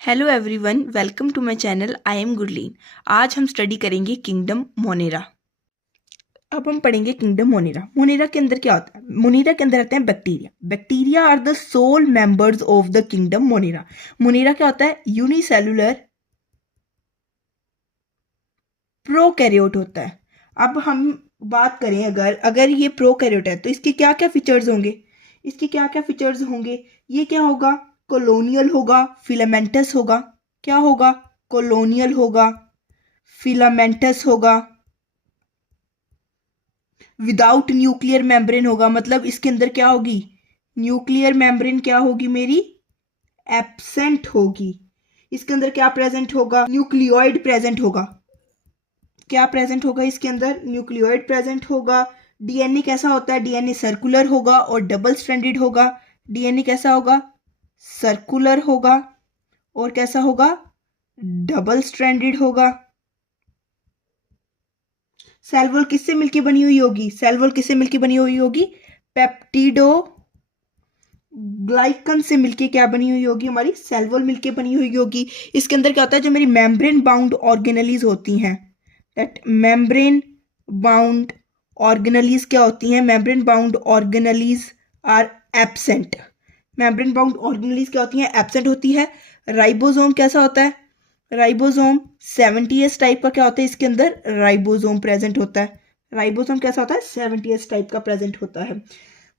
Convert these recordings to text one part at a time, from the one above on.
Hello everyone, welcome to my channel. I am Gurleen. आज हम study करेंगे किंगडम मोनेरा। अब हम पढ़ेंगे किंगडम मोनेरा। मोनेरा के अंदर क्या होता है? मोनेरा के अंदर आते हैं bacteria. Bacteria are the sole members of the kingdom Monera. Monera क्या होता है? यूनिसेलुलर प्रोकैरियोट होता है। अब हम बात करें, अगर ये प्रोकैरियोट है तो इसके क्या क्या फीचर्स होंगे? इसके क्या क्या फीचर्स होंगे? ये क्या होगा? कॉलोनियल होगा, फिलामेंटस होगा। क्या होगा? कॉलोनियल होगा, फिलामेंटस होगा, विदाउट न्यूक्लियर मेम्ब्रेन होगा। मतलब इसके अंदर क्या होगी? न्यूक्लियर मेम्ब्रेन क्या होगी मेरी? एब्सेंट होगी। इसके अंदर क्या प्रेजेंट होगा? न्यूक्लियोइड प्रेजेंट होगा। क्या प्रेजेंट होगा इसके अंदर? न्यूक्लियोइड प्रेजेंट होगा। डीएनए कैसा होता है? डीएनए सर्कुलर होगा और डबल स्ट्रैंडेड होगा। डीएनए कैसा होगा? सर्कुलर होगा और कैसा होगा? डबल स्ट्रैंडेड होगा। सेल वॉल किससे मिलकर बनी हुई होगी? सेल वॉल किससे मिलकर बनी हुई होगी? पेप्टिडो ग्लाइकन से मिलके क्या बनी हुई होगी? हमारी सेल वॉल मिलके बनी हुई होगी। इसके अंदर क्या होता है? जो मेरी मेम्ब्रेन बाउंड ऑर्गेनेलीज होती हैं, दैट मेम्ब्रेन बाउंड ऑर्गेनेलीज क्या होती हैं? Membrane bound organelles are absent. Membrane bound organelles क्या होती हैं? एब्सेंट होती है। राइबोसोम कैसा होता है? राइबोसोम 70s टाइप का क्या होता है? इसके अंदर राइबोसोम प्रेजेंट होता है। राइबोसोम कैसा होता है? 70s टाइप का प्रेजेंट होता है।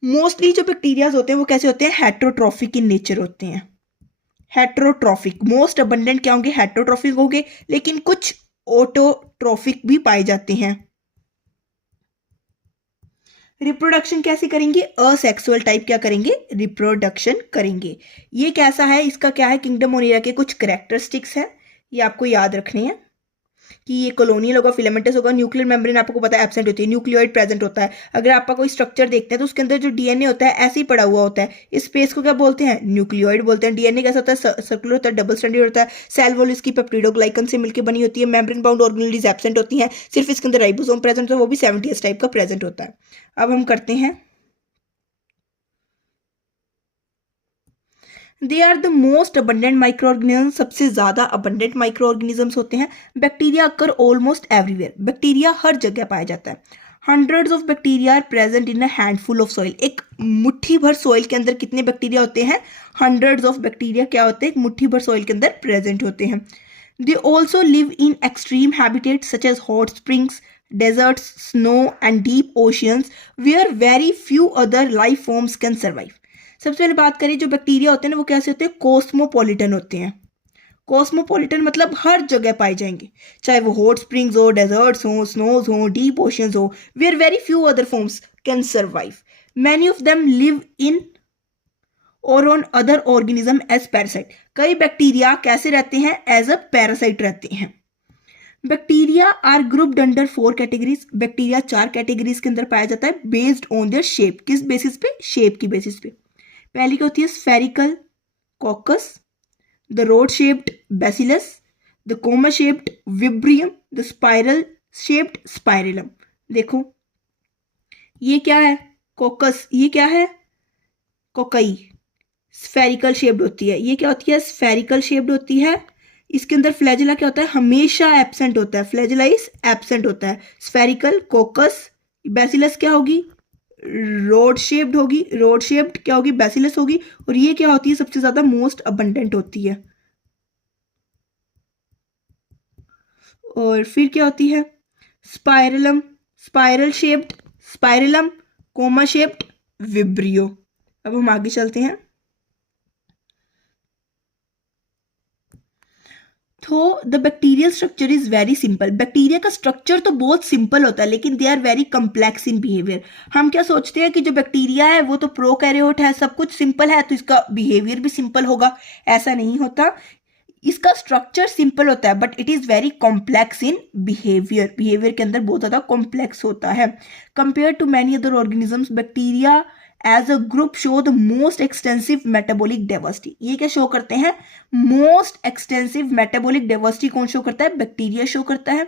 मोस्टली जो बैक्टीरियाज होते हैं वो कैसे होते हैं? हेट्रोट्रॉफिक इन नेचर होते हैं। हेट्रोट्रॉफिक, मोस्ट अबंडेंट क्या होंगे? हेट्रोट्रॉफिक होंगे, लेकिन कुछ ऑटोट्रॉफिक भी पाए जाते हैं। रिप्रोडक्शन कैसे करेंगे? असेक्सुअल टाइप क्या करेंगे? रिप्रोडक्शन करेंगे। ये कैसा है? इसका क्या है? किंगडम मोनेरा के कुछ कैरेक्टरिस्टिक्स है, ये आपको याद रखने हैं कि ये कॉलोनियल होगा, फिलामेंटस होगा, न्यूक्लियर मेम्ब्रेन आपको पता है एब्सेंट होती है, न्यूक्लियोइड प्रेजेंट होता है। अगर आपका कोई स्ट्रक्चर देखते हैं तो उसके अंदर जो डीएनए होता है ऐसे ही पड़ा हुआ होता है। इस स्पेस को क्या बोलते हैं? न्यूक्लियोइड बोलते हैं। डीएनए कैसा होता है? सर्कुलर होता है, डबल स्ट्रैंडेड होता है। सेल वॉल इसकी पेप्टिडोग्लाइकन से मिलकर बनी होती है। मेम्ब्रेन बाउंड ऑर्गेनेलीज एब्सेंट होती हैं, सिर्फ इसके अंदर राइबोसोम प्रेजेंट होता है, वो भी 70s टाइप का प्रेजेंट होता है। अब हम करते हैं, they are the most abundant micro organism. सबसे ज्यादा अबंडेंट माइक्रो ऑर्गेनिजम्स होते हैं। Bacteria occur almost everywhere. Bacteria हर जगह पाया जाता है। Hundreds of bacteria are present in a handful of soil. एक मुट्ठी भर सॉइल के अंदर कितने बैक्टीरिया होते हैं? हंड्रेड्स ऑफ बैक्टीरिया क्या होते हैं? एक मुट्ठी भर सॉइल के अंदर प्रेजेंट होते हैं। They also live in extreme habitat such as hot springs, deserts, snow and deep oceans where very few other life forms can survive. सबसे पहले बात करें, जो बैक्टीरिया होते हैं ना वो कैसे होते हैं? कॉस्मोपॉलिटन होते हैं। कॉस्मोपॉलिटन मतलब हर जगह पाए जाएंगे, चाहे वो हॉट स्प्रिंग्स हो, डेजर्ट्स हो, स्नोज हो, डीप ओशियंस हो, where very few other forms can survive. Many of them live in और on other organism as parasite. कई बैक्टीरिया कैसे रहते हैं? एज अ पैरासाइट रहते हैं। Bacteria are grouped under 4 categories. Bacteria 4 categories के अंदर पाया जाता है, बेस्ड ऑन देयर शेप। किस बेसिस पे? शेप की बेसिस पे। पहली क्या होती है? Spherical caucus, the road shaped bacillus, the comma shaped विब्रियम, the spiral shaped spirillum. देखो ये क्या है? कॉकस। ये क्या है? कोकई। स्फेरिकल शेप्ड होती है। ये क्या होती है? स्फेरिकल शेप्ड होती है। इसके अंदर फ्लैजिला क्या होता है? हमेशा एब्सेंट होता है। फ्लैजिला इज एब्सेंट होता है। स्फेरिकल कोकस। बैसिलस क्या होगी? रोड शेप्ड होगी। रोड शेप्ड क्या होगी? बैसिलस होगी। और ये क्या होती है? सबसे ज्यादा मोस्ट अबंडेंट होती है। और फिर क्या होती है? Spirillum, spiral shaped spirillum, comma shaped vibrio. अब हम आगे चलते हैं। तो the bacterial structure is very simple. Bacteria का स्ट्रक्चर तो बहुत सिंपल होता है, लेकिन they are very complex in behaviour. हम क्या सोचते हैं कि जो बैक्टीरिया है वो तो प्रोकैरियोट है, सब कुछ सिंपल है तो इसका बिहेवियर भी सिंपल होगा। ऐसा नहीं होता। इसका स्ट्रक्चर सिंपल होता है but it is very complex in behaviour. Behaviour के अंदर बहुत ज्यादा कॉम्प्लेक्स होता है। Compare to many other organisms, bacteria as a group show the most extensive metabolic diversity. ये क्या शो करते हैं? मोस्ट एक्सटेंसिव मेटाबॉलिक डाइवर्सिटी कौन शो करता है? बैक्टीरिया शो करता है।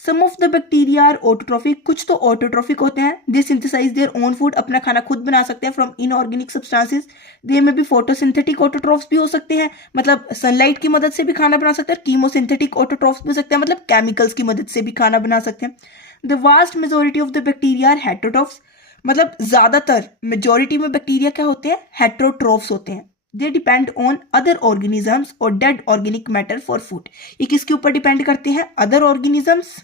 Some of the bacteria are autotrophic, कुछ तो ऑटोट्रॉफिक होते हैं, they synthesise their own food, अपना खाना खुद बना सकते हैं फ्रॉम इनऑर्गेनिक सब्सटेंसेस। दे में भी फोटोसिंथेटिक ऑटोट्रॉफ्स भी हो सकते हैं, मतलब सनलाइट की मदद से भी खाना बना सकते हैं। कीमोसिंथेटिक ऑटोट्रॉफ्स भी हो सकते हैं, मतलब केमिकल्स की मदद से भी खाना बना सकते हैं। The vast majority of the bacteria are heterotrophs, मतलब ज्यादातर मेजोरिटी में बैक्टीरिया क्या होते हैं, हेटेरोट्रॉफ्स होते हैं। They depend on other organisms और dead organic matter for food, ये किसके ऊपर डिपेंड करते हैं, अदर ऑर्गेनिजम्स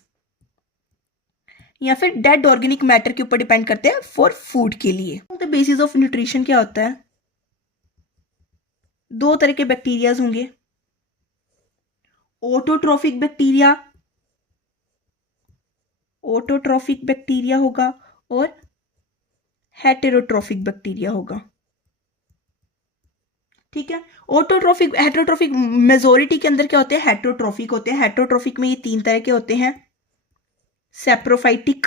या फिर डेड ऑर्गेनिक मैटर के ऊपर डिपेंड करते हैं फॉर फूड के लिए। द बेसिस ऑफ न्यूट्रिशन क्या होता है, दो तरह के बैक्टीरियाज होंगे, ऑटोट्रॉफिक बैक्टीरिया, ऑटोट्रॉफिक बैक्टीरिया होगा और हेटेरोट्रॉफिक बैक्टीरिया होगा। ठीक है, ऑटोट्रॉफिक हेटेरोट्रॉफिक मेजोरिटी के अंदर क्या होते हैं, हेटेरोट्रॉफिक होते हैं। हेटेरोट्रॉफिक में ये तीन तरह के होते हैं, सेप्रोफाइटिक,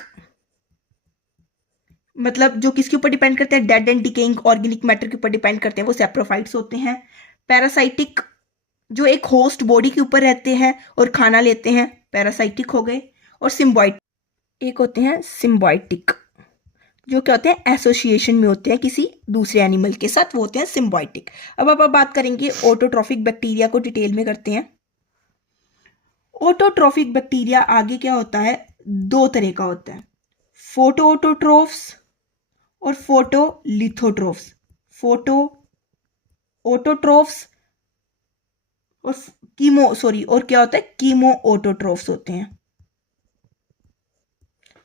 मतलब जो किसके ऊपर डिपेंड करते हैं, dead and decaying organic matter के ऊपर डिपेंड करते हैं, वो सेप्रोफाइट्स होते हैं। पैरासाइटिक, जो एक होस्ट बॉडी के ऊपर रहते हैं और खाना लेते हैं, पैरासाइटिक हो गए। और सिम्बाइट, एक होते हैं सिम्बाइटिक, जो क्या होते हैं, एसोसिएशन में होते हैं किसी दूसरे एनिमल के साथ, वो होते हैं सिम्बाइटिक। अब आप बात करेंगे ऑटोट्रॉफिक बैक्टीरिया को, डिटेल में करते हैं। ऑटोट्रॉफिक बैक्टीरिया आगे क्या होता है, दो तरह का होता है, फोटो ऑटोट्रोफ्स और फोटोलिथोट्रोफ्स। फोटो ऑटोट्रोफ्स और और क्या होता है, कीमो ऑटोट्रोफ्स होते हैं।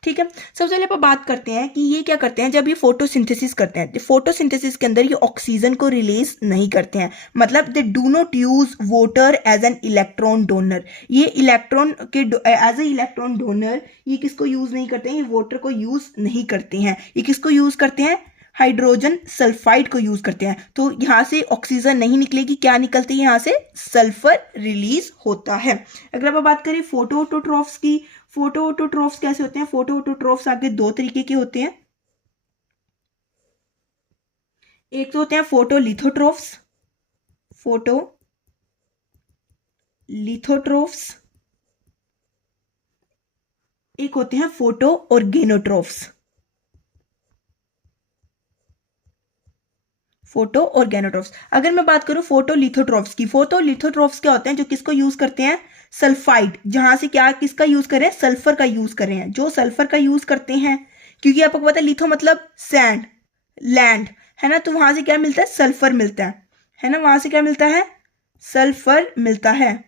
ठीक है, सबसे पहले अपन बात करते हैं कि ये क्या करते हैं, जब ये फोटोसिंथेसिस करते हैं, फोटोसिंथेसिस के अंदर ये ऑक्सीजन को रिलीज नहीं करते हैं, मतलब they do not use water as an electron donor. ये इलेक्ट्रॉन के एज ए इलेक्ट्रॉन डोनर ये किसको यूज नहीं करते हैं, ये वाटर को यूज नहीं करते हैं। ये किसको यूज करते हैं, हाइड्रोजन सल्फाइड को यूज करते हैं। तो यहां से ऑक्सीजन नहीं निकलेगी, क्या निकलती है, यहां से सल्फर रिलीज होता है। अगर आप बात करें फोटो ऑटोट्रॉफ्स की, फोटो ऑटोट्रॉफ्स कैसे होते हैं, फोटो ऑटोट्रॉफ्स आगे दो तरीके के होते हैं, एक तो होते हैं फोटो लिथोट्रॉफ्स, फोटो लिथोट्रॉफ्स, एक होते हैं फोटो ऑर्गेनोट्रॉफ्स, फोटो ऑर्गेनोट्रॉफ्स। अगर मैं बात करूं फोटोलिथोट्रॉफ्स की, फोटोलिथोट्रॉफ्स क्या होते हैं, जो किसको यूज करते हैं, सल्फाइड, जहां से क्या किसका यूज करें, सल्फर का यूज कर रहे हैं, जो सल्फर का यूज करते हैं, क्योंकि आपको पता है लिथो मतलब सैंड, लैंड है ना, तो वहां से क्या मिलता है, सल्फर मिलता है ना, वहां से क्या मिलता है, सल्फर मिलता है।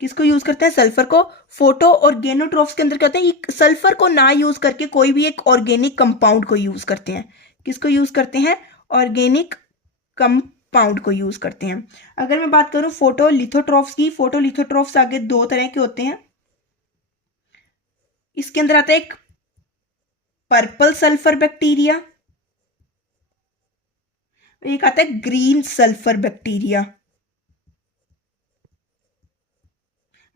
किसको यूज करते हैं, सल्फर को। फोटो ऑर्गेनोट्रॉफ्स के अंदर क्या होता है, सल्फर को ना यूज करके कोई भी एक ऑर्गेनिक कंपाउंड को यूज करते हैं। किसको यूज करते हैं, ऑर्गेनिक कंपाउंड को यूज करते हैं। अगर मैं बात करूं फोटोलिथोट्रॉफ्स की, फोटोलिथोट्रॉफ्स आगे दो तरह के होते हैं, इसके अंदर आता है एक पर्पल सल्फर बैक्टीरिया, एक आता है ग्रीन सल्फर बैक्टीरिया।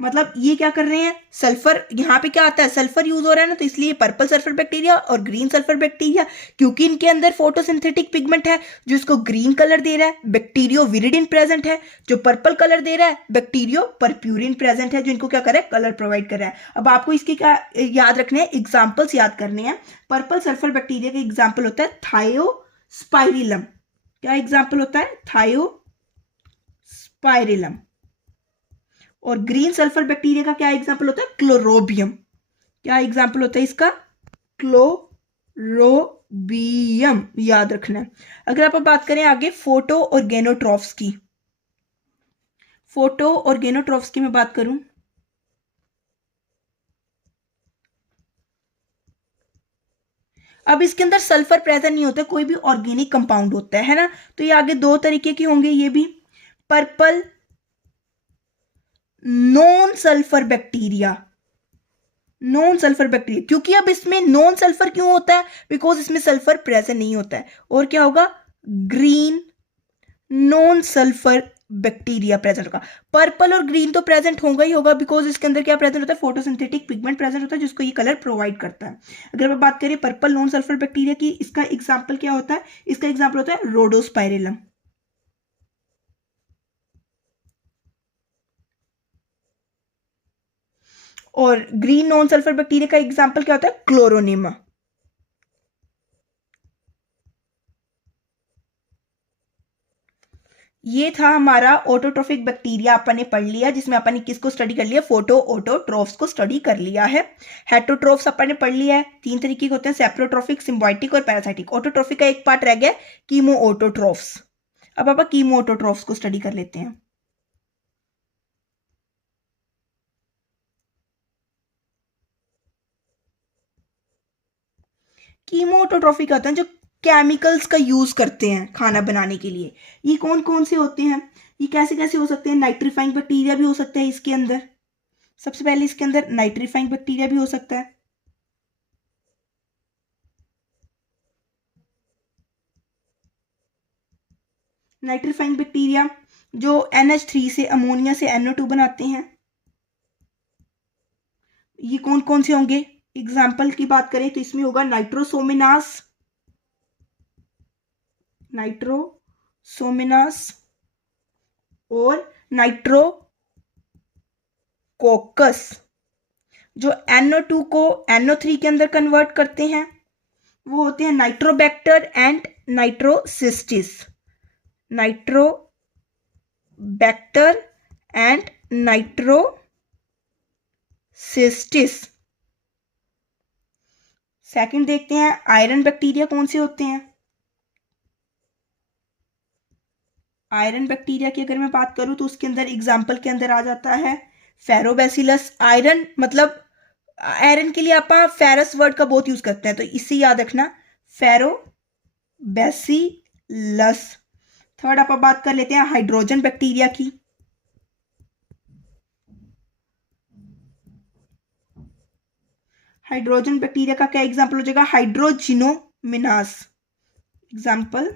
मतलब ये क्या कर रहे हैं, सल्फर, यहाँ पे क्या आता है, सल्फर यूज हो रहा है ना, तो इसलिए पर्पल सल्फर बैक्टीरिया और ग्रीन सल्फर बैक्टीरिया, क्योंकि इनके अंदर फोटोसिंथेटिक पिगमेंट है जो इसको ग्रीन कलर दे रहा है, बैक्टीरियो विरिडिन प्रेजेंट है जो पर्पल कलर दे रहा है, बैक्टीरियो परप्यूरिन प्रेजेंट है जो इनको क्या कर रहा है, कलर प्रोवाइड कर रहा है। अब आपको इसके क्या याद रखने हैं, एग्जाम्पल्स याद करने हैं। पर्पल सल्फर बैक्टीरिया का एग्जाम्पल होता है थायोस्पाइरिलम, क्या एग्जाम्पल होता है, थायोस्पाइरिलम। और ग्रीन सल्फर बैक्टीरिया का क्या एग्जाम्पल होता है, क्लोरोबियम, क्या एग्जाम्पल होता है इसका, क्लोरोबियम, याद रखना है। अगर आप बात करें आगे फोटो ऑर्गेनोट्रॉफ्स की, फोटो ऑर्गेनोट्रॉफ्स की मैं बात करूं, अब इसके अंदर सल्फर प्रेजेंट नहीं होता, कोई भी ऑर्गेनिक कंपाउंड होता है ना, तो ये आगे दो तरीके के होंगे, ये भी purple non sulphur bacteria, non sulphur bacteria, क्योंकि अब इसमें नॉन सल्फर क्यों होता है, बिकॉज इसमें सल्फर प्रेजेंट नहीं होता है। और क्या होगा, green non sulphur bacteria present होगा। पर्पल और ग्रीन तो प्रेजेंट होगा ही होगा, बिकॉज इसके अंदर क्या प्रेजेंट होता है, फोटोसिंथेटिक पिगमेंट प्रेजेंट होता है जिसको ये कलर प्रोवाइड करता है। अगर मैं बात करें पर्पल नॉन सल्फर बैक्टीरिया की, इसका एग्जाम्पल क्या होता है, इसका एग्जाम्पल होता है रोडोस्पाइरिलम, और ग्रीन नॉन सल्फर बैक्टीरिया का एग्जाम्पल क्या होता है? क्लोरोनेमा। ये था हमारा ऑटोट्रोफिक बैक्टीरिया, अपन ने पढ़ लिया, जिसमें अपन ने किसको स्टडी कर लिया? फोटो ऑटोट्रोफ्स को स्टडी कर लिया है। हेटरोट्रोफ्स अपन ने पढ़ लिया है, 3 तरीके के होते हैं, सेप्रोट्रोफिक, सिम्बायोटिक और पैरासाइटिक। ऑटोट्रोफिक का एक पार्ट रह गया, कीमो ऑटोट्रोफ्स। अब अपन कीमो ऑटोट्रोफ्स को स्टडी कर लेते हैं। कीमो ऑटोट्रोफिक होते हैं जो केमिकल्स का यूज करते हैं खाना बनाने के लिए। ये कौन कौन से होते हैं? ये कैसे कैसे हो सकते हैं? नाइट्रीफाइंग बैक्टीरिया भी हो सकता है इसके अंदर। सबसे पहले इसके अंदर नाइट्रीफाइंग बैक्टीरिया भी हो सकता है। नाइट्रीफाइंग बैक्टीरिया जो NH3 से अमोनिया से NO2 बनाते हैं। ये कौन कौन से होंगे? एग्जाम्पल की बात करें तो इसमें होगा नाइट्रोसोमिनास, नाइट्रोसोमिनास और नाइट्रोकोकस, जो NO2 को NO3 के अंदर कन्वर्ट करते हैं। वो होते हैं Nitrobacter and Nitrocystis. Nitrobacter and Nitrocystis. Second देखते हैं आयरन बैक्टीरिया कौन से होते हैं। आयरन बैक्टीरिया की अगर मैं बात करूं तो उसके अंदर एग्जाम्पल के अंदर आ जाता है फेरोबैसिलस। आयरन मतलब आयरन के लिए आप फेरस वर्ड का बहुत यूज करते हैं, तो इससे याद रखना फेरोबैसिलस। थर्ड आप बात कर लेते हैं हाइड्रोजन बैक्टीरिया की। हाइड्रोजन बैक्टीरिया का क्या एग्जाम्पल हो जाएगा? हाइड्रोजिनोमिनास। एग्जाम्पल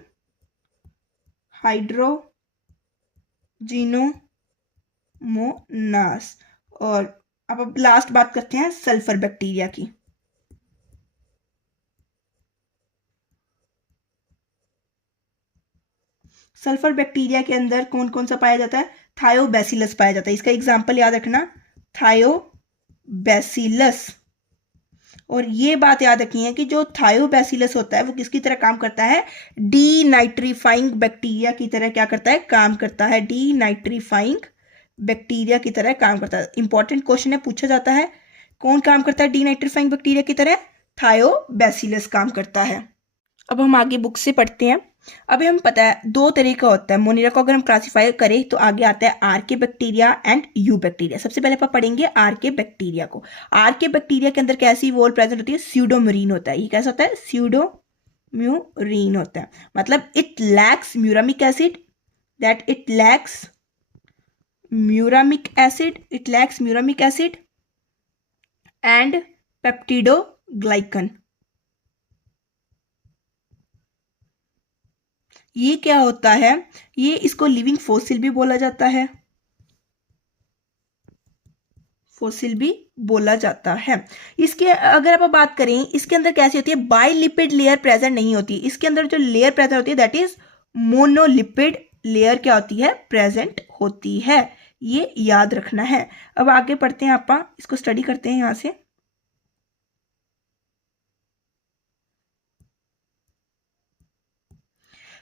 हाइड्रोजिनोमोनास। और अब लास्ट बात करते हैं सल्फर बैक्टीरिया की। सल्फर बैक्टीरिया के अंदर कौन कौन सा पाया जाता है? थायोबैसिलस पाया जाता है। इसका एग्जाम्पल याद रखना, थायोबैसिलस। और ये बात याद रखनी है कि जो थायोबैसिलस होता है वो किसकी तरह काम करता है? डीनाइट्रीफाइंग बैक्टीरिया की तरह क्या करता है? काम करता है। डीनाइट्रीफाइंग बैक्टीरिया की तरह काम करता है। इंपॉर्टेंट क्वेश्चन है, पूछा जाता है कौन काम करता है डीनाइट्रीफाइंग बैक्टीरिया की तरह? थायोबैसिलस काम करता है। अब हम आगे बुक से पढ़ते हैं। अभी हमें पता है 2 तरह का होता है मोनिरा को अगर हम क्लासीफाई करें तो आगे आता है आर्के बैक्टीरिया एंड यू बैक्टीरिया। सबसे पहले आप पढ़ेंगे आर्के बैक्टीरिया को। आर्के बैक्टीरिया के अंदर कैसी वॉल प्रेजेंट होती है? स्यूडोमरीन होता है। ये कैसा होता है? स्यूडोम्यूरिन होता है। मतलब it lacks muramic acid, that it lacks muramic acid and peptidoglycan. ये क्या होता है? ये इसको लिविंग फॉसिल भी बोला जाता है, इसके अगर आप बात करें इसके अंदर कैसी होती है? बाइलिपिड लेयर प्रेजेंट नहीं होती। इसके अंदर जो लेयर प्रेजेंट होती है दैट इज मोनोलिपिड लेयर क्या होती है? प्रेजेंट होती है। ये याद रखना है। अब आगे पढ़ते हैं, आप इसको स्टडी करते हैं यहां से।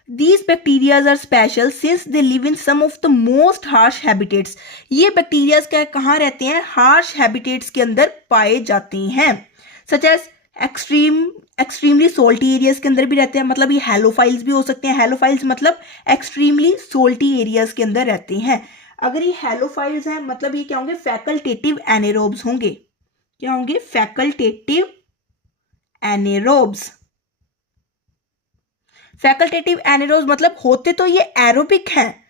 These bacteria are special since they live in some of the most harsh habitats. ये बैक्टीरिया क्या कहाँ रहते हैं? हार्श हैबिटेट्स के अंदर पाए जाते हैं। सच एज एक्सट्रीमली सोल्टी एरियाज के अंदर भी रहते हैं। मतलब ये हेलोफाइल्स भी हो सकते हैं। हेलोफाइल्स मतलब एक्सट्रीमली सोल्टी एरियाज के अंदर रहते हैं। अगर ये हेलोफाइल्स हैं मतलब ये क्या होंगे? फैकल्टेटिव एनेरोब्स होंगे। क्या होंगे? फैकल्टेटिव एनेरोब्स। फैकल्टेटिव एनेरोब्स मतलब होते तो ये एरोबिक हैं,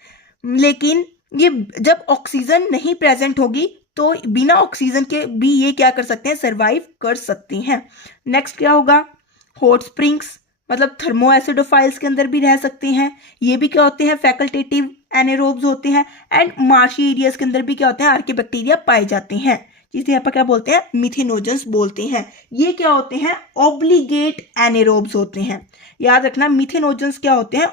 लेकिन ये जब ऑक्सीजन नहीं प्रेजेंट होगी तो बिना ऑक्सीजन के भी ये क्या कर सकते हैं? सरवाइव कर सकते हैं। नेक्स्ट क्या होगा? हॉट स्प्रिंग्स मतलब थर्मो एसिडोफाइल्स के अंदर भी रह सकते हैं। ये भी क्या होते हैं? फैकल्टेटिव एनेरोब्स होते हैं। एंड मार्शी एरियाज के अंदर भी क्या होते हैं? आर्के बैक्टीरिया पाए जाते हैं, जिसे यहाँ पर क्या बोलते हैं? मिथेनोजेंस बोलते हैं। ये क्या होते हैं? ऑब्लिगेट एनेरोब्स होते हैं। याद रखना, मिथेनोजेंस क्या होते हैं?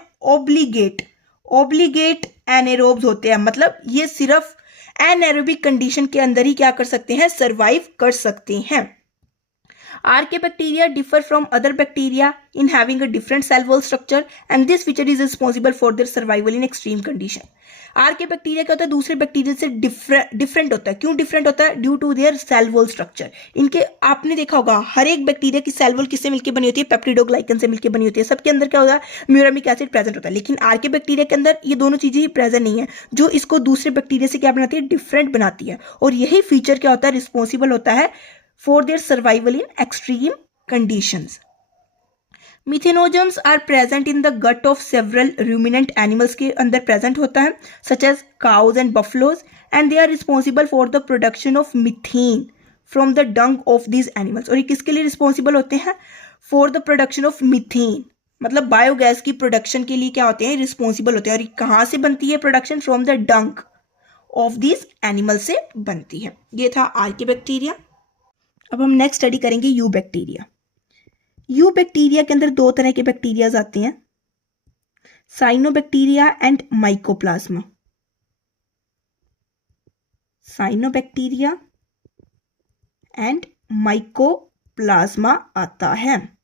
ऑब्लिगेट एनेरोब्स होते हैं। मतलब ये सिर्फ एनारोबिक कंडीशन के अंदर ही क्या कर सकते हैं, सर्वाइव कर सकते हैं। Archaea bacteria differ from other bacteria in having a different cell wall structure and this feature is responsible for their survival in extreme condition. Archaebacteria क्या होता है, दूसरे बैक्टीरिया से डिफरेंट होता है। क्यों डिफरेंट होता है? Due to their cell wall structure. इनके आपने देखा होगा हर एक बैक्टीरिया की सेल वॉल किससे मिलकर बनी होती है, पेप्टिडोग्लाइकन से मिलकर बनी होती है। सबके अंदर क्या होता है, म्यूरामिक एसिड प्रेजेंट होता है। लेकिन आर्के बैक्टीरिया के अंदर ये दोनों चीजें ही प्रेजेंट नहीं है, जो इसको दूसरे बैक्टीरिया से क्या बनाती है, डिफरेंट बनाती है। और यही फीचर क्या होता है, रिस्पॉन्सिबल होता है for their survival in extreme conditions. Methanogens are present in the gut of several ruminant animals के अंदर present होता है, such as cows and buffaloes, and they are responsible for the production of methane from the dung of these animals. और ये किसके लिए responsible होते हैं, for the production of methane, मतलब बायोगैस की प्रोडक्शन के लिए क्या होते हैं, रिस्पॉन्सिबल होते हैं। और ये कहाँ से बनती है प्रोडक्शन, फ्रॉम द डंक ऑफ दिस एनिमल से बनती है। ये था आर्के बैक्टीरिया। अब हम नेक्स्ट स्टडी करेंगे यू बैक्टीरिया। यू बैक्टीरिया के अंदर दो तरह के बैक्टीरियाज आते हैं, cyanobacteria and mycoplasma. Cyanobacteria and mycoplasma आता है।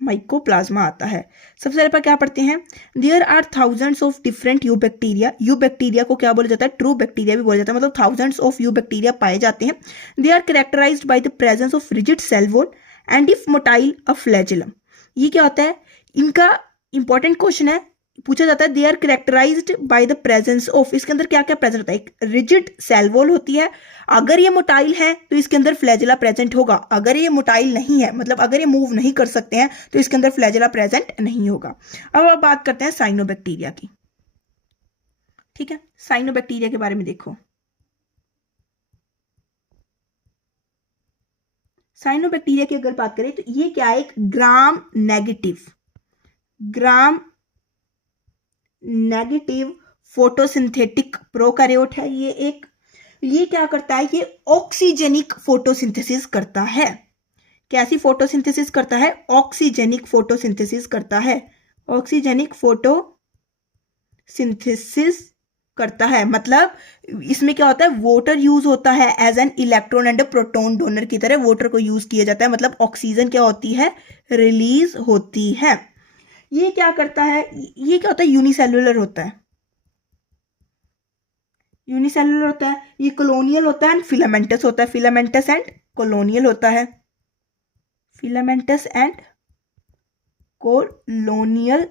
माइकोप्लाज्मा आता है। सबसे पहले पर क्या पढ़ते हैं, there are thousands of different eubacteria. Eubacteria को क्या बोला जाता है, ट्रू बैक्टीरिया भी बोला जाता है, मतलब थाउजेंड्स ऑफ यू बैक्टीरिया पाए जाते हैं। They are characterised by the presence of rigid cell wall and if motile a flagellum. ये क्या होता है, इनका इंपॉर्टेंट क्वेश्चन है, पूछा जाता है they are characterised by the presence of, इसके अंदर क्या क्या प्रेजेंट होता है, एक रिजिड सेल वॉल होती है। अगर ये मोटाइल है तो इसके अंदर फ्लैजेला प्रेजेंट होगा, अगर ये मोटाइल नहीं है, मतलब अगर ये मूव नहीं कर सकते हैं, तो इसके अंदर फ्लैजेला प्रेजेंट नहीं होगा। अब आप बात करते हैं साइनोबैक्टीरिया की। ठीक है, साइनोबैक्टीरिया के बारे में देखो। साइनोबैक्टीरिया की अगर बात करें तो ये क्या है, एक ग्राम नेगेटिव फोटोसिंथेटिक प्रोकैरियोट है। ये क्या करता है, ये ऑक्सीजेनिक फोटोसिंथेसिस करता है। कैसी फोटोसिंथेसिस करता है, ऑक्सीजेनिक फोटोसिंथेसिस करता है। ऑक्सीजेनिक फोटोसिंथेसिस करता है, मतलब इसमें क्या होता है, वाटर यूज होता है as an electron and proton donor की तरह वाटर को यूज किया जाता है, मतलब ऑक्सीजन क्या होती है, रिलीज होती है। ये क्या करता है, ये क्या होता है, यूनिसेलुलर होता है। यूनिसेलुलर होता है, ये कॉलोनियल होता है एंड फिलामेंटस होता है। फिलामेंटस एंड कॉलोनियल होता है। फिलामेंटस एंड कॉलोनियल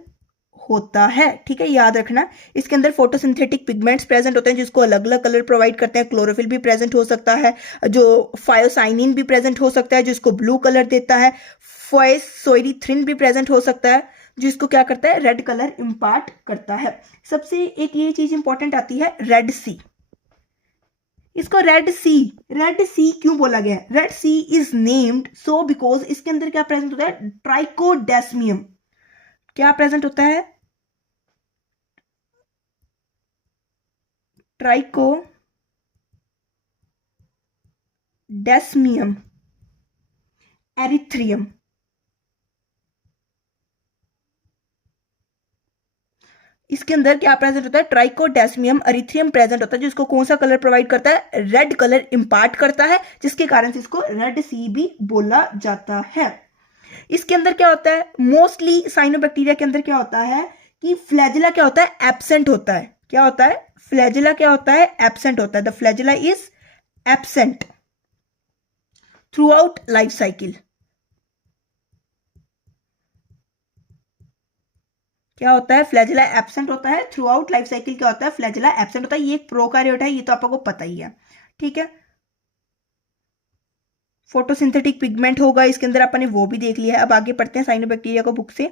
होता है। ठीक है, याद रखना। इसके अंदर फोटोसिंथेटिक पिगमेंट्स प्रेजेंट होते हैं जिसको अलग अलग कलर प्रोवाइड करते हैं। क्लोरोफिल भी प्रेजेंट हो सकता है, जो फायोसाइनिन भी प्रेजेंट हो सकता है जिसको ब्लू कलर देता है। फोएसोइरिथ्रिन भी प्रेजेंट हो सकता है जिसको क्या करता है, रेड कलर इंपार्ट करता है। सबसे एक ये चीज इंपॉर्टेंट आती है, रेड सी। इसको रेड सी क्यों बोला गया है, Red Sea is named so because इसके अंदर क्या प्रेजेंट होता है, ट्राइकोडेस्मियम। क्या प्रेजेंट होता है, ट्राइकोडेस्मियम एरिथ्रियम। इसके अंदर क्या प्रेजेंट होता है, ट्राइकोडेस्मियम एरिथ्रियम प्रेजेंट होता है, जिसको कौन सा कलर प्रोवाइड करता है, रेड कलर इंपार्ट करता है, जिसके कारण से इसको रेड सी भी बोला जाता है। इसके अंदर क्या होता है, मोस्टली साइनोबैक्टीरिया के अंदर क्या होता है कि फ्लैजेला क्या होता है, एब्सेंट होता है। क्या होता है, फ्लैजेला क्या होता है, एब्सेंट होता है। The flagella is absent through out life cycle. क्या होता है, फ्लैजेला एब्सेंट होता है थ्रू आउट लाइफ साइकिल। क्या होता है, फ्लैजेला एब्सेंट होता है। ये एक प्रोकैरियोट है, ये तो आपको पता ही है। ठीक है, फोटोसिंथेटिक पिगमेंट होगा इसके अंदर, अपन ने वो भी देख लिया है। अब आगे पढ़ते हैं साइनोबैक्टीरिया को बुक से।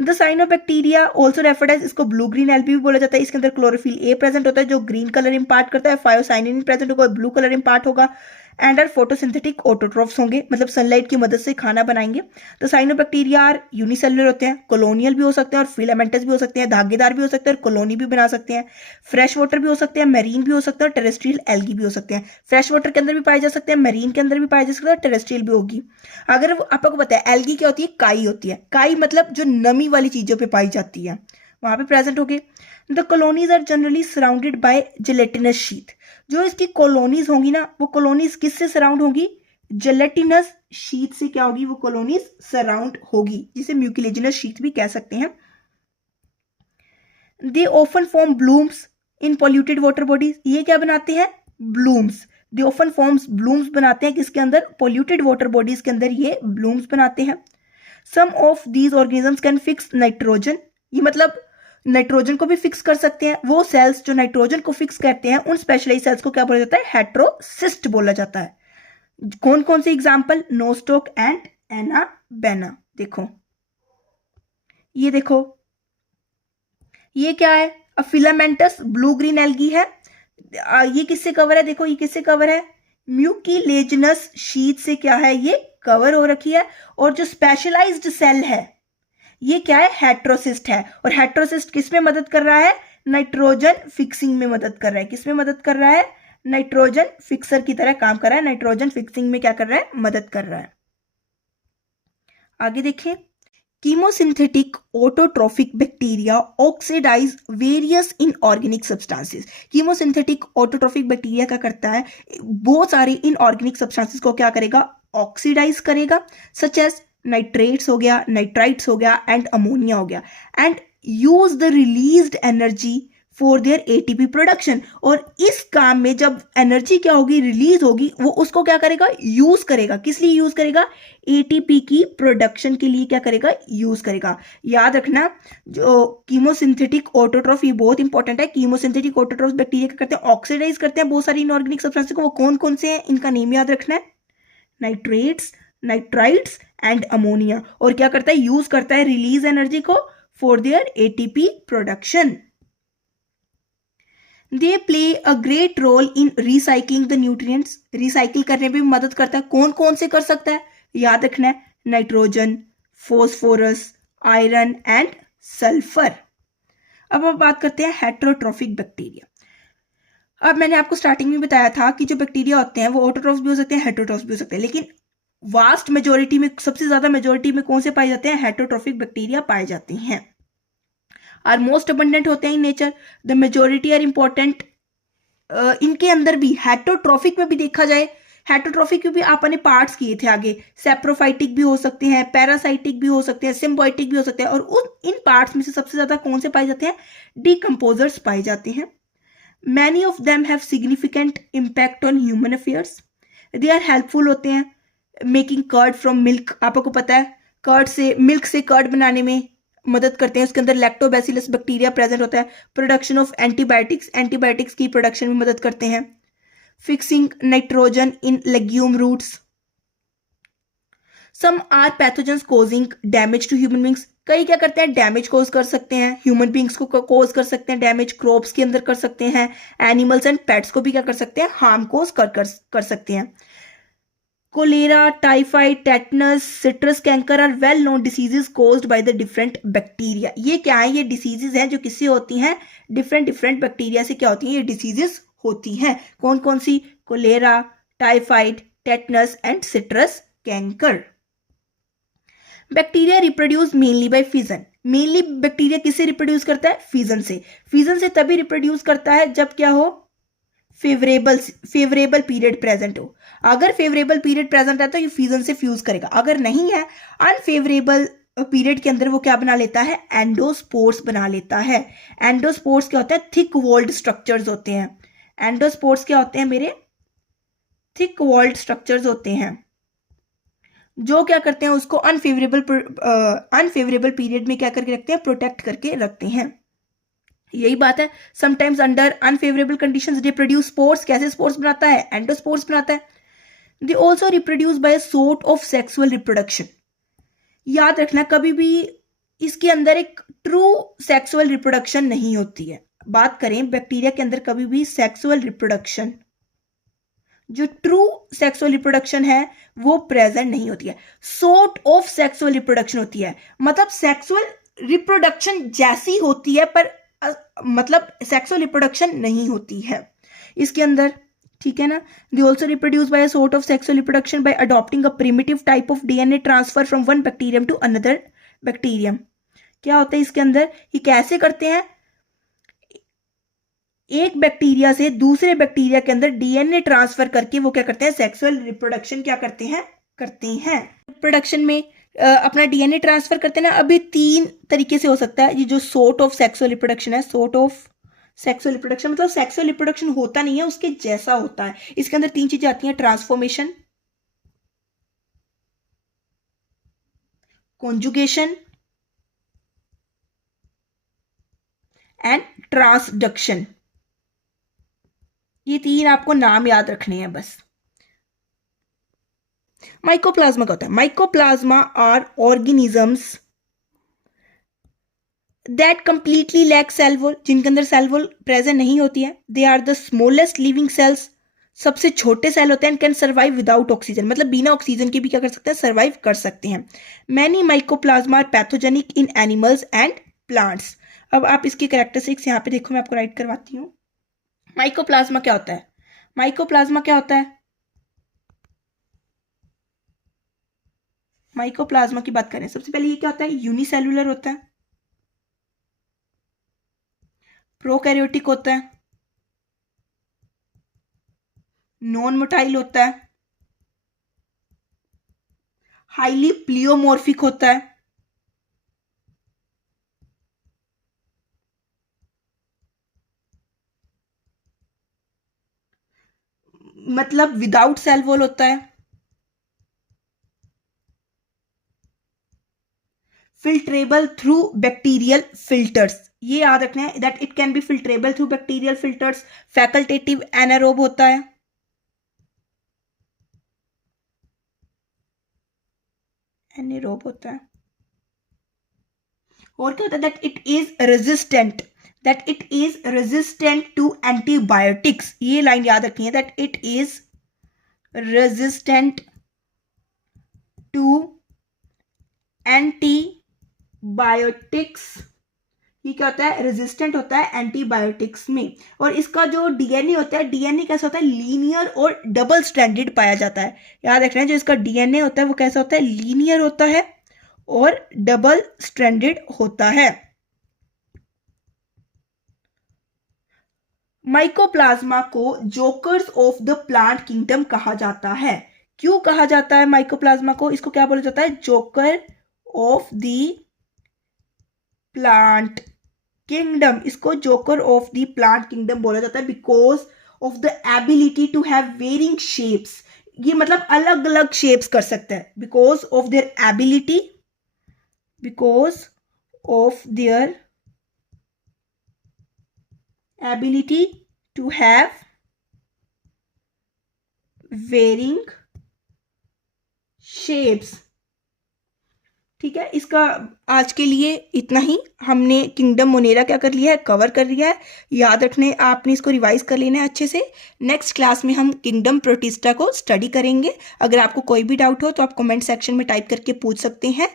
The cyanobacteria also referred as, इसको ब्लू ग्रीन एल्बी भी बोला जाता है। इसके अंदर क्लोरोफिल ए प्रेजेंट होता है जो ग्रीन कलर इंपार्ट करता है। फायोसाइनिन प्रेजेंट होगा, ब्लू कलर इंपार्ट होगा। एंड आर फोटोसिंथेटिक ऑटोट्रोफ्स होंगे, मतलब सनलाइट की मदद से खाना बनाएंगे। तो साइनोबैक्टीरिया आर यूनिसेलुलर होते हैं, कॉलोनियल भी हो सकते हैं और फिलामेंटस भी हो सकते हैं, धागेदार भी हो सकते हैं और कॉलोनी भी बना सकते हैं। फ्रेश वाटर भी हो सकते हैं, मेरीन भी हो सकते हैं और टेरेस्ट्रियल एल्गी भी हो सकते हैं। फ्रेश वाटर के अंदर भी पाए जा सकते हैं, मेरीन के अंदर भी पाए जा सकते हैं और टेरेस्ट्रियल भी होगी। अगर आपको पता है एल्गी क्या होती है, काई होती है। काई मतलब जो नमी वाली चीजों पर पाई जाती है, वहां पे प्रेजेंट हो गए। The colonies are generally surrounded by gelatinous sheath, जो इसकी कॉलोनीज होंगी ना, वो कॉलोनीज किससे सराउंड होगी? जेलेटिनस शीट से क्या होगी? वो कॉलोनीज सराउंड होगी, जिसे म्यूकिलेजिनस शीट भी कह सकते हैं। They often form blooms in polluted water bodies, ये क्या बनाते हैं? Blooms. They often forms blooms बनाते हैं किसके अंदर? पॉल्यूटेड वाटर बॉडीज के अंदर ये ब्लूम्स बनाते हैं। Some of these organisms can fix nitrogen, ये मतलब नाइट्रोजन को भी फिक्स कर सकते हैं। वो सेल्स जो नाइट्रोजन को फिक्स करते हैं, उन स्पेशलाइज्ड सेल्स को क्या बोला जाता है? हेटेरोसिस्ट बोला जाता है। कौन कौन से एग्जाम्पल? Nostoc and anabaena. देखो, ये देखो, ये क्या है? फिलामेंटस ब्लू ग्रीन एल्गी है। ये किससे कवर है? देखो, ये किससे कवर है? म्यूकिलेजिनस शीट से क्या है? ये कवर हो रखी है। और जो स्पेशलाइज्ड सेल है, ये क्या है? हेटेरोसिस्ट है। और हेटेरोसिस्ट किस में मदद कर रहा है? नाइट्रोजन फिक्सिंग में मदद कर रहा है। किस में मदद कर रहा है? नाइट्रोजन फिक्सर की तरह काम कर रहा है। नाइट्रोजन फिक्सिंग में क्या कर रहा है? मदद कर रहा है। आगे देखें, chemosynthetic autotrophic bacteria oxidise various inorganic substances. Chemosynthetic autotrophic bacteria क्या करता है? बहुत सारे इनऑर्गेनिक सब्सटेंसेस को क्या करेगा? ऑक्सीडाइज करेगा, सच एज नाइट्रेट्स हो गया, नाइट्राइट्स हो गया एंड अमोनिया हो गया, and use the released energy for their ATP production. और इस काम में जब एनर्जी क्या होगी? रिलीज होगी, वो उसको क्या करेगा? यूज करेगा। किस लिए यूज करेगा? एटीपी की प्रोडक्शन के लिए क्या करेगा? यूज करेगा। याद रखना, जो कीमोसिंथेटिक ऑटोट्रोफ, ये बहुत इंपॉर्टेंट है। कीमोसिंथेटिक ऑटोट्रोफ बैक्टीरिया क्या करते हैं? ऑक्सीडाइज करते हैं बहुत सारी इनऑर्गेनिक सब्सटेंस को। वो कौन कौन से हैं? इनका नेम याद रखना है, नाइट्रेट्स, नाइट्राइट्स एंड अमोनिया। और क्या करता है? यूज करता है रिलीज एनर्जी को for their ATP production. They play a great role in recycling the nutrients, recycle करने में भी मदद करता है। कौन कौन से कर सकता है? याद रखना है, nitrogen, phosphorus, iron and sulphur. अब हम बात करते हैं हेटेरोट्रोफिक बैक्टीरिया। अब मैंने आपको स्टार्टिंग में बताया था कि जो बैक्टीरिया होते हैं वो ऑटोट्रोफ्स भी हो सकते हैं, हेटेरोट्रोफ्स भी हो सकते हैं, लेकिन वास्ट मेजोरिटी में, सबसे ज्यादा मेजोरिटी में कौन से पाए जाते हैं? हेटेरोट्रोफिक बैक्टीरिया पाए जाते हैं। आर मोस्ट अबंडेंट होते हैं in nature, the majority are important. इनके अंदर भी हेटेरोट्रोफिक में भी देखा जाए, हेटेरोट्रोफिक में भी आपने पार्ट्स किए थे आगे, सेप्रोफाइटिक भी हो सकते हैं, पैरासाइटिक भी हो सकते हैं, सिम्बायोटिक भी हो सकते हैं। और उन इन पार्ट्स में से सबसे ज्यादा कौन से पाए जाते हैं? डिकम्पोजर्स पाए जाते हैं। Many of them have significant impact on human affairs. They are helpful होते हैं मेकिंग कर्ड फ्रॉम मिल्क। आपको पता है, कर्ड से, मिल्क से कर्ड बनाने में मदद करते हैं। उसके अंदर लैक्टोबैसिलस बैक्टीरिया प्रेजेंट होता है। प्रोडक्शन ऑफ एंटीबायोटिक्स, एंटीबायोटिक्स की प्रोडक्शन में मदद करते हैं। Fixing nitrogen in legume roots. Some are pathogens causing damage to human beings, कई क्या करते हैं? डैमेज कोज कर सकते हैं, ह्यूमन बींग्स को कोज कर सकते हैं डैमेज, क्रॉप्स के अंदर कर सकते हैं, एनिमल्स एंड पेट्स को भी क्या कर सकते हैं? हार्म कोज कर सकते हैं। Cholera, typhoid, tetanus, citrus canker are well known diseases caused by the different bacteria. ये क्या है? ये डिसीजेज हैं जो किससे होती हैं? डिफरेंट बैक्टीरिया से क्या होती हैं? ये डिसीजेज होती हैं। कौन कौन सी? Cholera, typhoid, tetanus and citrus canker. Bacteria reproduce mainly by fission. Mainly bacteria किससे रिप्रोड्यूस करता है? फिजन से। फिजन से तभी रिप्रोड्यूस करता है जब क्या हो? फेवरेबल पीरियड प्रेजेंट हो। अगर फेवरेबल पीरियड प्रेजेंट है तो ये फ्यूजन से फ्यूज करेगा। अगर नहीं है, अनफेवरेबल पीरियड के अंदर वो क्या बना लेता है? एंडोस्पोर्स बना लेता है। एंडोस्पोर्स क्या होता है? थिक वॉल्ड स्ट्रक्चर्स होते हैं। एंडोस्पोर्स क्या होते हैं मेरे? थिक वॉल्ड स्ट्रक्चर्स होते हैं, जो क्या करते हैं? उसको अनफेवरेबल पीरियड में क्या करके रखते हैं? प्रोटेक्ट करके रखते हैं। यही बात है, sometimes under unfavourable conditions they produce spores. कैसे स्पोर्स बनाता है? एंडोस्पोर्स बनाता है। दे also reproduce by a sort of sexual reproduction. याद रखना, कभी भी इसके अंदर एक ट्रू सेक्सुअल रिप्रोडक्शन नहीं होती है। बात करें बैक्टीरिया के अंदर, कभी भी सेक्सुअल रिप्रोडक्शन, जो ट्रू सेक्सुअल रिप्रोडक्शन है वो प्रेजेंट नहीं होती है। सॉर्ट ऑफ सेक्सुअल रिप्रोडक्शन होती है, मतलब सेक्सुअल रिप्रोडक्शन जैसी होती है पर मतलब सेक्सुअल रिप्रोडक्शन नहीं होती है इसके अंदर, ठीक है ना। They also reproduce by a sort of sexual reproduction by adopting a primitive type of DNA transfer from one bacterium to another bacterium. क्या होता है इसके अंदर, ये कैसे करते हैं, एक बैक्टीरिया से दूसरे बैक्टीरिया के अंदर डीएनए ट्रांसफर करके वो क्या करते हैं, सेक्सुअल रिप्रोडक्शन क्या करते हैं, प्रोडक्शन में अपना डीएनए ट्रांसफर करते हैं ना। अभी 3 तरीके से हो सकता है, ये जो सोर्ट ऑफ सेक्सुअल रिप्रोडक्शन है, सोर्ट ऑफ सेक्सुअल रिप्रोडक्शन मतलब सेक्सुअल रिप्रोडक्शन होता नहीं है, उसके जैसा होता है। इसके अंदर 3 चीजें आती हैं, ट्रांसफॉर्मेशन, कॉन्जुगेशन एंड ट्रांसडक्शन। ये 3 आपको नाम याद रखने हैं बस। माइकोप्लाज्मा क्या होता है, mycoplasma are organisms that completely lack cell wall, जिनके अंदर सेल वॉल प्रेजेंट नहीं होती है। They are the smallest living cells, सबसे छोटे सेल होते हैं, कैन सर्वाइव विदाउट ऑक्सीजन, मतलब बिना ऑक्सीजन के भी क्या कर सकते हैं, सर्वाइव कर सकते हैं। Many mycoplasma are pathogenic in animals and plants. अब आप इसकी कैरेक्टरिस्टिक्स यहाँ पे देखो, मैं आपको राइट करवाती हूँ। माइकोप्लाज्मा क्या होता है, माइकोप्लाज्मा क्या होता है, माइकोप्लाज्मा की बात करें सबसे पहले, ये क्या होता है, यूनिसेलुलर होता है, प्रोकैरियोटिक होता है, नॉन मोटाइल होता है, हाईली प्लियोमॉर्फिक होता है, मतलब विदाउट सेल वॉल होता है, फिल्ट्रेबल थ्रू बैक्टीरियल फिल्टर्स, ये याद रखना है that it can be filtrable through bacterial filters, facultative anaerobe होता है, एनारोब होता है, और क्या होता है, that it is resistant, that it is resistant to antibiotics, ये लाइन याद रखनी है, that it is resistant to antibiotics, ये क्या होता है, रेजिस्टेंट होता है एंटीबायोटिक्स में। और इसका जो डीएनए होता है, डीएनए कैसा होता है, लीनियर और डबल स्ट्रैंडेड पाया जाता है। याद रखना है, जो इसका डीएनए होता है वो कैसा होता है, लीनियर होता है और डबल स्ट्रैंडेड होता है। माइकोप्लाज्मा को jokers of the plant kingdom कहा जाता है। क्यों कहा जाता है माइकोप्लाज्मा को, इसको क्या बोला जाता है, joker of the plant kingdom, इसको joker of the plant kingdom बोला जाता है, because of the ability to have varying shapes, ये मतलब अलग अलग शेप्स कर सकते हैं, because of their ability, because of their ability to have varying shapes. ठीक है, इसका आज के लिए इतना ही। हमने किंगडम मोनेरा क्या कर लिया है, कवर कर लिया है। याद रखने आपने इसको रिवाइज कर लेना है अच्छे से। नेक्स्ट क्लास में हम किंगडम प्रोटिस्टा को स्टडी करेंगे। अगर आपको कोई भी डाउट हो तो आप कमेंट सेक्शन में टाइप करके पूछ सकते हैं।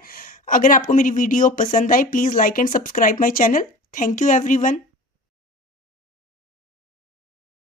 अगर आपको मेरी वीडियो पसंद आए please like and subscribe my channel. Thank you everyone.